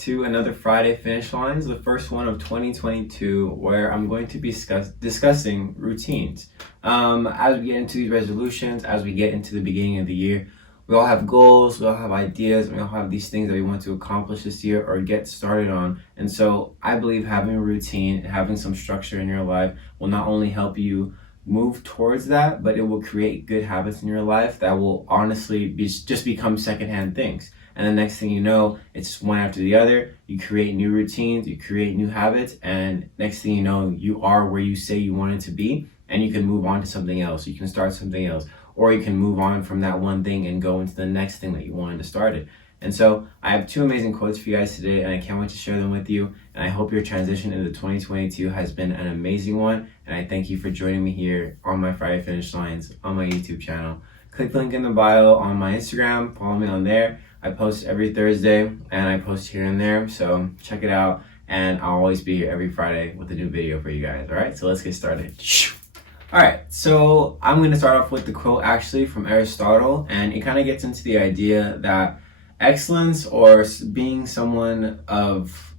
to another Friday Finish Lines, the first one of 2022, where I'm going to be discussing routines. As we get into these resolutions, as we get into the beginning of the year, we all have goals, we all have ideas, we all have these things that we want to accomplish this year or get started on. And so I believe having a routine, having some structure in your life will not only help you move towards that, but it will create good habits in your life that will honestly just become secondhand things. And the next thing you know, it's one after the other. You create new routines, you create new habits, and next thing you know, you are where you say you wanted to be, and you can move on to something else. You can start something else, or you can move on from that one thing and go into the next thing that you wanted to start it. And so I have two amazing quotes for you guys today, and I can't wait to share them with you. And I hope your transition into 2022 has been an amazing one. And I thank you for joining me here on my Friday Finish Lines on my YouTube channel. Click the link in the bio on my Instagram. Follow me on there. I post every Thursday, and I post here and there. So check it out. And I'll always be here every Friday with a new video for you guys. All right, so let's get started. All right, so I'm going to start off with the quote actually from Aristotle. And it kind of gets into the idea that excellence or being someone of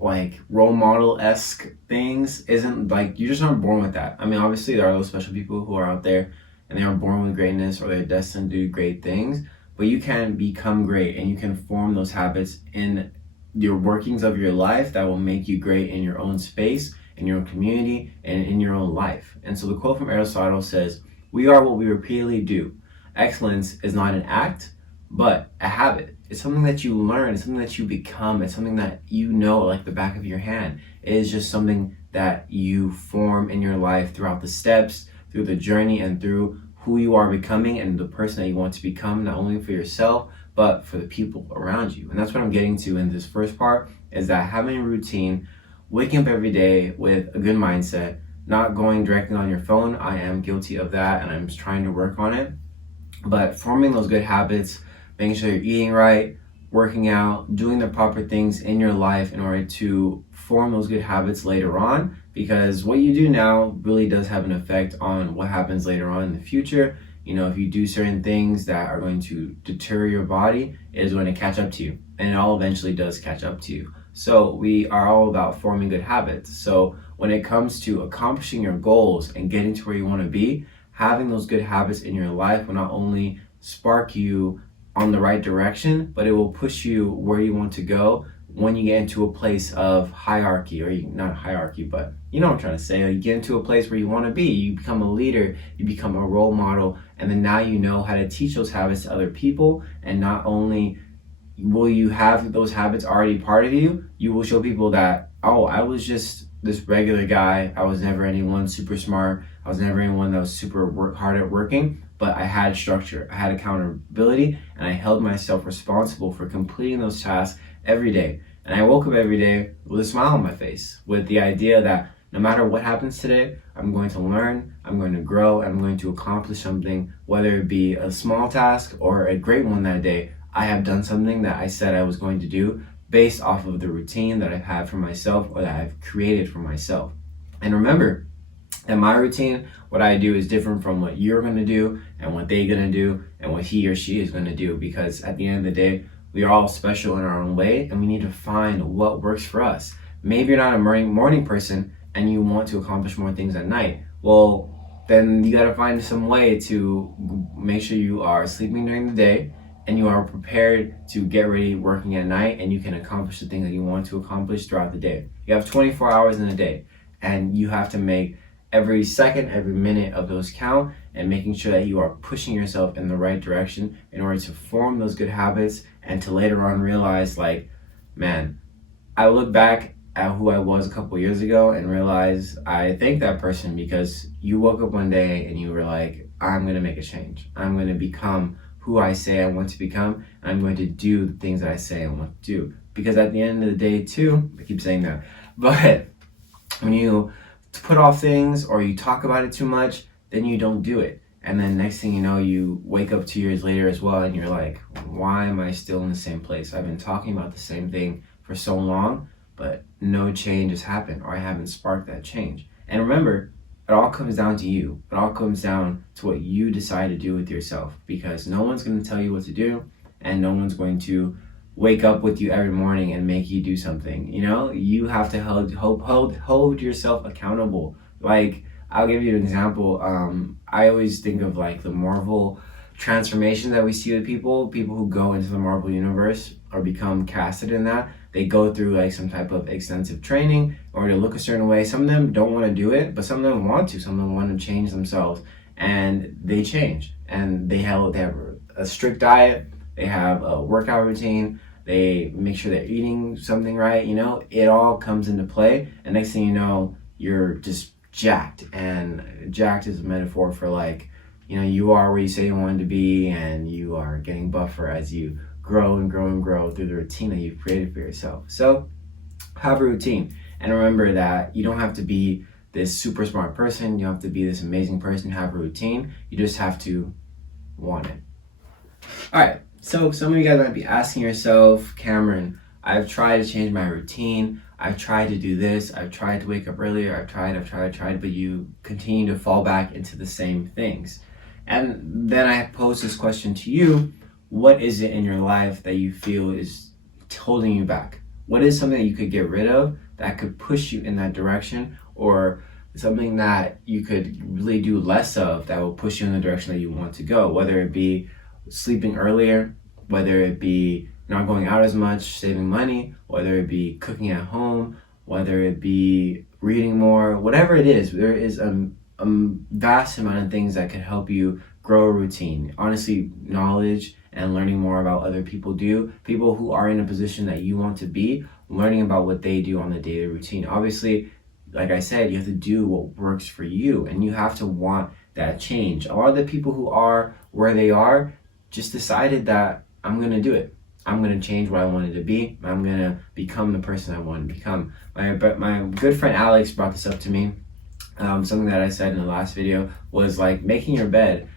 like role model-esque things isn't like, you just aren't born with that. I mean, obviously there are those special people who are out there and they are born with greatness or they're destined to do great things, but you can become great and you can form those habits in your workings of your life that will make you great in your own space, in your own community, and in your own life. And so the quote from Aristotle says, "We are what we repeatedly do. Excellence is not an act, but a habit." It's something that you learn, it's something that you become, it's something that you know like the back of your hand. It is just something that you form in your life throughout the steps, through the journey, and through who you are becoming and the person that you want to become, not only for yourself, but for the people around you. And that's what I'm getting to in this first part, is that having a routine, waking up every day with a good mindset, not going directly on your phone. I am guilty of that and I'm just trying to work on it. But forming those good habits, making sure you're eating right, working out, doing the proper things in your life in order to form those good habits later on, because what you do now really does have an effect on what happens later on in the future. You know, if you do certain things that are going to deter your body, it is going to catch up to you, and it all eventually does catch up to you. So we are all about forming good habits. So when it comes to accomplishing your goals and getting to where you want to be, having those good habits in your life will not only spark you on the right direction, but it will push you where you want to go when you get into a place of hierarchy, or not hierarchy, but you know what I'm trying to say. Like, you get into a place where you want to be, you become a leader, you become a role model, and then now you know how to teach those habits to other people. And not only will you have those habits already part of you, you will show people that, oh, I was just this regular guy. I was never anyone super smart. I was never anyone that was super hard at working, but I had structure, I had accountability, and I held myself responsible for completing those tasks every day. And I woke up every day with a smile on my face, with the idea that no matter what happens today, I'm going to learn, I'm going to grow, and I'm going to accomplish something, whether it be a small task or a great one that day. I have done something that I said I was going to do based off of the routine that I've had for myself or that I've created for myself. And remember that my routine, what I do, is different from what you're going to do and what they're going to do and what he or she is going to do, because at the end of the day, we are all special in our own way, and we need to find what works for us. Maybe you're not a morning person and you want to accomplish more things at night. Well, then you got to find some way to make sure you are sleeping during the day and you are prepared to get ready working at night, and you can accomplish the things that you want to accomplish throughout the day. You have 24 hours in a day, and you have to make every second, every minute of those count, and making sure that you are pushing yourself in the right direction in order to form those good habits and to later on realize, like, man, I look back at who I was a couple years ago and realize I thank that person, because you woke up one day and you were like, I'm going to make a change. I'm going to become who I say I want to become, and I'm going to do the things that I say I want to do. Because at the end of the day too, I keep saying that, but when you put off things or you talk about it too much, then you don't do it. And then next thing you know, you wake up 2 years later as well, and you're like, why am I still in the same place? I've been talking about the same thing for so long, but no change has happened, or I haven't sparked that change. And remember, it all comes down to you. It all comes down to what you decide to do with yourself, because no one's going to tell you what to do, and no one's going to wake up with you every morning and make you do something. You know, you have to hold yourself accountable. Like, I'll give you an example. I always think of like the Marvel transformation that we see with people who go into the Marvel universe or become casted in that. They go through like some type of extensive training or to look a certain way. Some of them don't want to do it, but some of them want to. Some of them want to change themselves, and they change. And they have a strict diet. They have a workout routine. They make sure they're eating something right. You know, it all comes into play. And next thing you know, you're just jacked. And jacked is a metaphor for like, you know, you are where you say you wanted to be, and you are getting buffer as you grow and grow and grow through the routine that you've created for yourself. So have a routine, and remember that you don't have to be this super smart person. You don't have to be this amazing person to have a routine. You just have to want it. All right, so some of you guys might be asking yourself, Cameron, I've tried to change my routine. I've tried to do this. I've tried to wake up earlier. I've tried, but you continue to fall back into the same things. And then I pose this question to you. What is it in your life that you feel is holding you back? What is something that you could get rid of that could push you in that direction, or something that you could really do less of that will push you in the direction that you want to go? Whether it be sleeping earlier, whether it be not going out as much, saving money, whether it be cooking at home, whether it be reading more, whatever it is, there is a vast amount of things that could help you grow a routine. Honestly, knowledge and learning more about other people who are in a position that you want to be, learning about what they do on the daily routine. Obviously, like I said, you have to do what works for you, and you have to want that change. A lot of the people who are where they are just decided that I'm going to do it. I'm going to change what I wanted to be. I'm going to become the person I want to become. But my good friend Alex brought this up to me. Something that I said in the last video was like making your bed.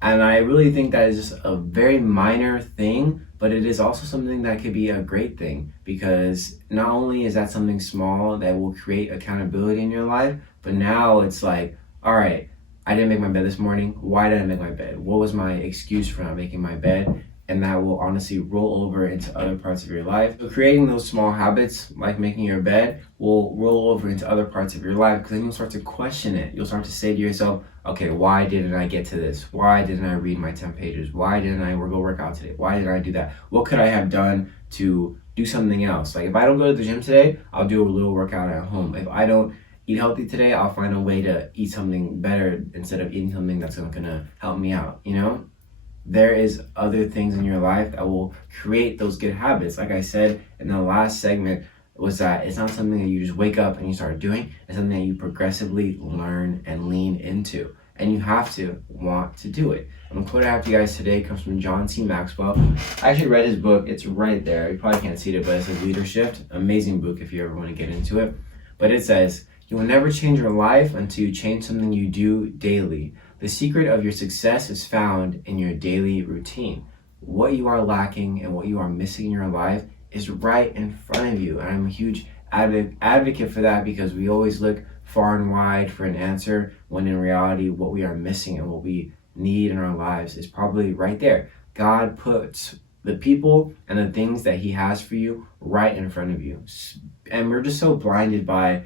And I really think that is just a very minor thing, but it is also something that could be a great thing, because not only is that something small that will create accountability in your life, but now it's like, all right, I didn't make my bed this morning. Why did I make my bed? What was my excuse for not making my bed? And that will honestly roll over into other parts of your life. So creating those small habits, like making your bed, will roll over into other parts of your life, because then you'll start to question it. You'll start to say to yourself, okay, why didn't I get to this? Why didn't I read my 10 pages? Why didn't I go work out today? Why didn't I do that? What could I have done to do something else? Like if I don't go to the gym today, I'll do a little workout at home. If I don't eat healthy today, I'll find a way to eat something better instead of eating something that's not gonna help me out, you know? There is other things in your life that will create those good habits. Like I said in the last segment, was that it's not something that you just wake up and you start doing. It's something that you progressively learn and lean into. And you have to want to do it. And the quote I have for you guys today comes from John C. Maxwell. I actually read his book. It's right there. You probably can't see it, but it says Leadership. Amazing book if you ever want to get into it. But it says, you will never change your life until you change something you do daily. The secret of your success is found in your daily routine. What you are lacking and what you are missing in your life is right in front of you. And I'm a huge advocate for that, because we always look far and wide for an answer, when in reality, what we are missing and what we need in our lives is probably right there. God puts the people and the things that He has for you right in front of you. And we're just so blinded by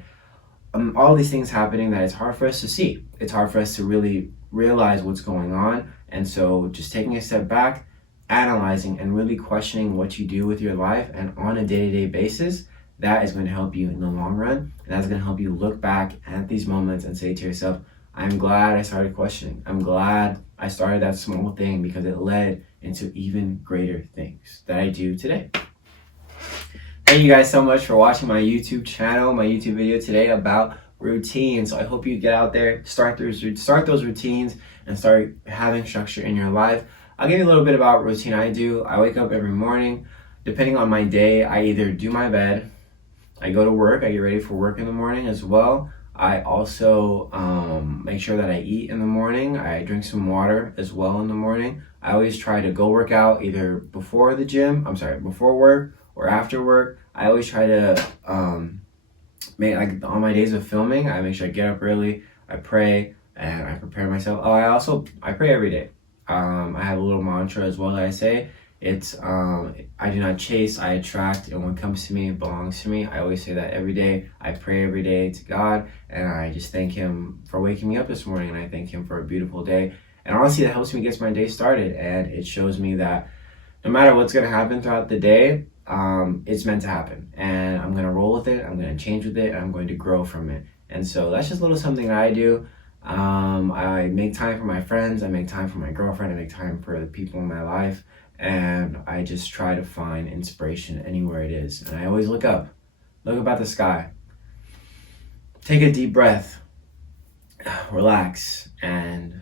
all these things happening that it's hard for us to see. It's hard for us to really realize what's going on. And so just taking a step back, analyzing and really questioning what you do with your life and on a day-to-day basis, that is going to help you in the long run. And that's going to help you look back at these moments and say to yourself, I'm glad I started questioning. I'm glad I started that small thing, because it led into even greater things that I do today. Thank you guys so much for watching my YouTube channel, my YouTube video today about routines. So I hope you get out there, start those routines, and start having structure in your life. I'll give you a little bit about routine I do. I wake up every morning. Depending on my day, I either do my bed, I go to work, I get ready for work in the morning as well. I also make sure that I eat in the morning. I drink some water as well in the morning. I always try to go work out either before work or after work. I always try to like on my days of filming, I make sure I get up early, I pray, and I prepare myself. I pray every day. I have a little mantra as well that I say, It's I do not chase, I attract, and what comes to me, it belongs to me. I always say that every day. I pray every day to God, and I just thank Him for waking me up this morning, and I thank Him for a beautiful day. And honestly, that helps me get my day started, and it shows me that no matter what's going to happen throughout the day, it's meant to happen, and I'm going to roll with it, I'm going to change with it, and I'm going to grow from it. And so that's just a little something that I do. I make time for my friends, I make time for my girlfriend, I make time for the people in my life, and I just try to find inspiration anywhere it is. And I always look up at the sky, take a deep breath, relax, and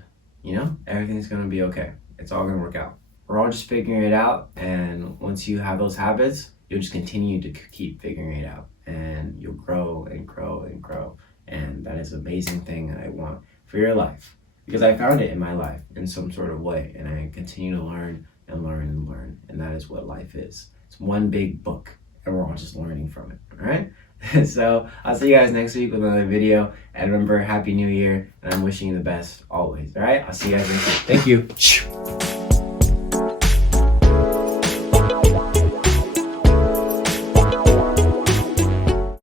everything's gonna be okay. It's all gonna work out. We're all just figuring it out, and once you have those habits, you'll just continue to keep figuring it out, and you'll grow and grow and grow. And that is an amazing thing that I want for your life, because I found it in my life in some sort of way, and I continue to learn and learn and learn, and that is what life is. It's one big book, and we're all just learning from it. All right. So I'll see you guys next week with another video, and remember, Happy New Year, and I'm wishing you the best always. All right, I'll see you guys next week. Thank you.